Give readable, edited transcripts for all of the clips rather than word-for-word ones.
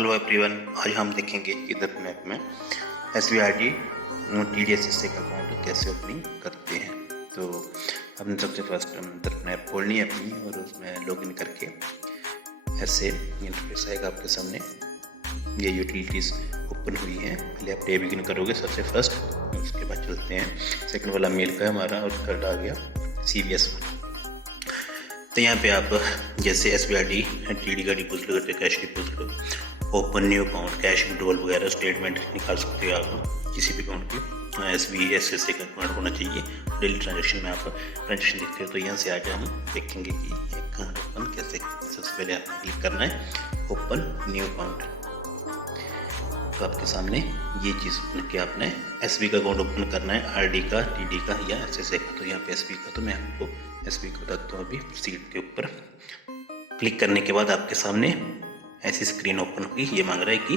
Hello everyone, आज हम देखेंगे कि इधर मैप में SBRD TDSS का अकाउंट कैसे ओपनिंग करते हैं। तो हमने सबसे फर्स्ट इधर मैप खोलनी है अपनी और उसमें लॉगिन करके ऐसे इंटरफेस आएगा आपके सामने। ये यूटिलिटीज़ ओपन हुई हैं, पहले आप टैब बिगिन करोगे सबसे फर्स्ट, उसके बाद चलते हैं सेकंड वाला मेल का हमारा और थर्ड आ गया CVS। तो यहाँ पे आप जैसे SBRD TD का डिपोजिट करते हो, cash deposit, open new account, cash withdrawal वगैरह स्टेटमेंट निकाल सकते हो आप किसी भी अकाउंट की। SBSS का अकाउंट होना चाहिए। डेली ट्रांजेक्शन में आप ट्रांजेक्शन देखते हो। तो यहाँ से आज हम देखेंगे कि एक अकाउंट ओपन कैसे। सबसे पहले आपको क्लिक करना है ओपन न्यू अकाउंट। तो आपके सामने ये चीज़ ओपन किया आपने। SB का अकाउंट ओपन करना है, RD का, TD का या SSA का। तो यहाँ पे SB का, तो मैं आपको SB को बताता हूँ। अभी सीट के ऊपर क्लिक करने के बाद आपके सामने ऐसी स्क्रीन ओपन होगी। ये मांग रहा है कि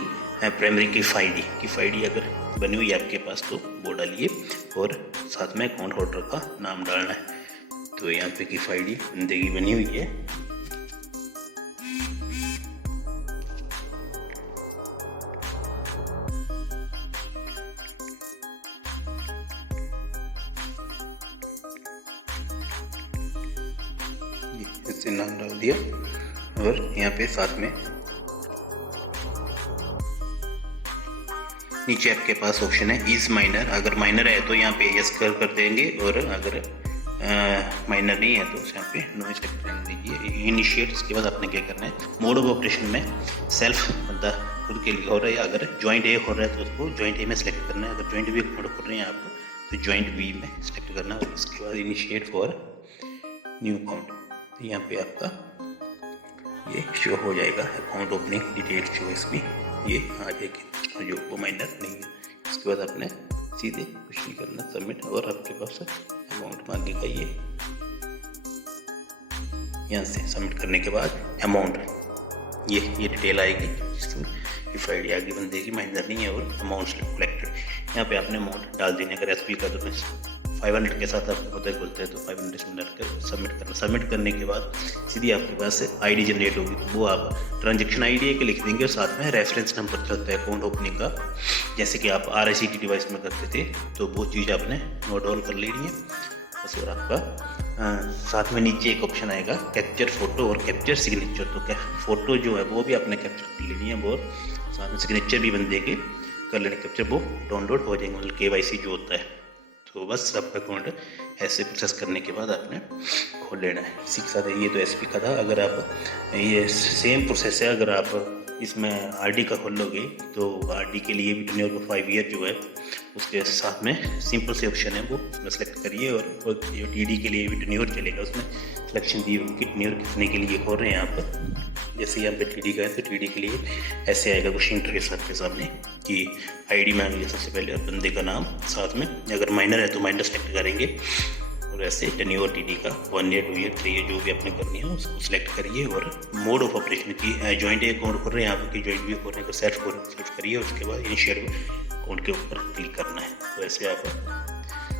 प्राइमरी की फाइडी अगर बनी हुई है आपके पास तो वो डालिए और साथ में अकाउंट होल्डर का नाम डालना है। तो यहाँ पे की फाइडी बंदे की बनी हुई है। ऐसे नाम डाल दिया और यहाँ पे साथ में नीचे आपके पास ऑप्शन है इज माइनर। अगर माइनर है तो यहाँ पे यस कर देंगे और अगर माइनर नहीं है तो उस यहाँ पे नो सेलेक्ट कर दीजिए। इनिशिएट, इसके बाद आपने क्या करना है, मोड ऑफ ऑपरेशन में सेल्फ बंदा खुद के लिए हो रहा है, अगर जॉइंट ए हो रहा है तो उसको जॉइंट ए में सेलेक्ट करना है। अगर जॉइंट बी मोड कर रहे हैं आप तो जॉइंट बी में सेलेक्ट करना है। उसके बाद इनिशिएट फॉर न्यू अकाउंट। तो यहाँ पे आपका ये शो हो जाएगा अकाउंट ओपनिंग डिटेल शो। इसमें ये आ जाएगी जो वो माइनर नहीं है। इसके बाद आपने सीधे कुछ नहीं करना, सबमिट, और आपके पास अमाउंट मांगेगा। ये यहाँ से सबमिट करने के बाद अमाउंट ये डिटेल आएगी। इफ आईडी आगे बंदे की माइनर नहीं है और अमाउंट कलेक्टेड। यहाँ पे आपने अमाउंट डाल देने। अगर SB का तो 500 के साथ आप होते बोलते हैं तो 500 में डालकर सबमिट करना। सबमिट करने के बाद सीधी आपके पास ID जनरेट होगी। तो वो आप ट्रांजेक्शन ID एक लिख देंगे और साथ में रेफरेंस नंबर चलता है अकाउंट ओपनिंग का, जैसे कि आप RICT डिवाइस में करते थे। तो वो चीज़ आपने नोट डाउन कर लेनी है बस। और आपका साथ में नीचे एक ऑप्शन आएगा कैप्चर फोटो और कैप्चर सिग्नेचर। तो फोटो जो है वो भी आपने कैप्चर कर लेनी है और साथ में सिग्नेचर भी बंदे के कर लेने। कैप्चर वो डाउनलोड हो जाएंगे, मतलब KYC जो होता है। तो बस आपका अकाउंट ऐसे प्रोसेस करने के बाद आपने खोल लेना है। इसी के साथ ये तो SB का था। अगर आप ये सेम प्रोसेस है, अगर आप इसमें RD का खोल लोगे तो RD के लिए भी टेन्योर को 5 ईयर जो है उसके साथ में सिंपल से ऑप्शन है वो उसमें सेलेक्ट करिए। और जो TD के लिए भी टेन्योर चलेगा उसमें सिलेक्शन दी होगी टेन्योर कितने के लिए खोल रहे हैं यहाँ पर। जैसे यहाँ पे TD का है तो TD के लिए ऐसे आएगा कुछ इंटरफेस आपके सामने कि ID मांग लिया सबसे पहले बंदे का नाम, साथ में अगर माइनर है तो माइनर सेलेक्ट करेंगे और ऐसे टेन्योर TD का 1 ईयर 2 ईयर 3 ईयर जो भी आपने करनी है उसको सिलेक्ट करिए। और मोड ऑफ ऑपरेशन की जॉइंट अकाउंट कर रहे हैं यहाँ की जॉइंट भी कर रहे हैं तो सेलेक्ट करिए। उसके बाद इनिशियल अकाउंट के ऊपर क्लिक करना है। तो ऐसे आप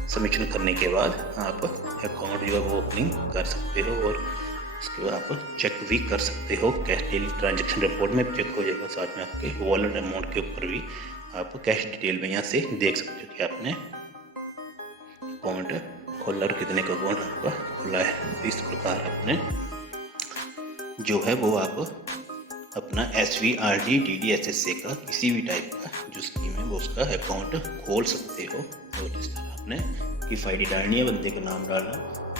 सबमिशन करने के बाद आप अकाउंट जो है वो ओपनिंग कर सकते हो और उसके बाद आप चेक भी कर सकते हो। कैश डेली ट्रांजेक्शन रिपोर्ट में चेक हो जाएगा, साथ में आपके वॉलेट अमाउंट के ऊपर भी आप कैश डिटेल में यहाँ से देख सकते हो कि आपने अकाउंट खोला और कितने का अकाउंट आपका खुला है। तो इस प्रकार आपने जो है वो आप अपना SBRD TD SSA का किसी भी टाइप का जो स्कीम है वो उसका अकाउंट खोल सकते हो। और इस तरह आपने की फाइडी डालनी है, बंदे का नाम डालना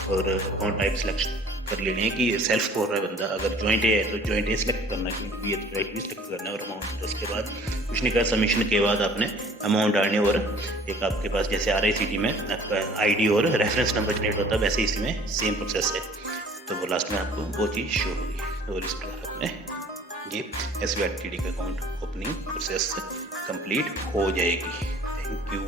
और अकाउंट टाइप सिलेक्शन कर लेने हैं कि सेल्फ खोल रहा है बंदा। अगर जॉइंट है तो जॉइंट ए सिलेक्ट करना है, जॉइंट बी है तो जॉइंट बी सिलेक्ट करना है और अमाउंट। उसके बाद कुछ नहीं कर, सबमिशन के बाद आपने अमाउंट डालने और एक आपके पास जैसे RICT में आपका ID और रेफरेंस नंबर जनरेट होता है वैसे इसमें सेम प्रोसेस है। तो वो लास्ट में आपको वो चीज़ शो होगी। और इस प्रकार आपने ये SBRD TD का अकाउंट ओपनिंग प्रोसेस कंप्लीट हो जाएगी। Thank you.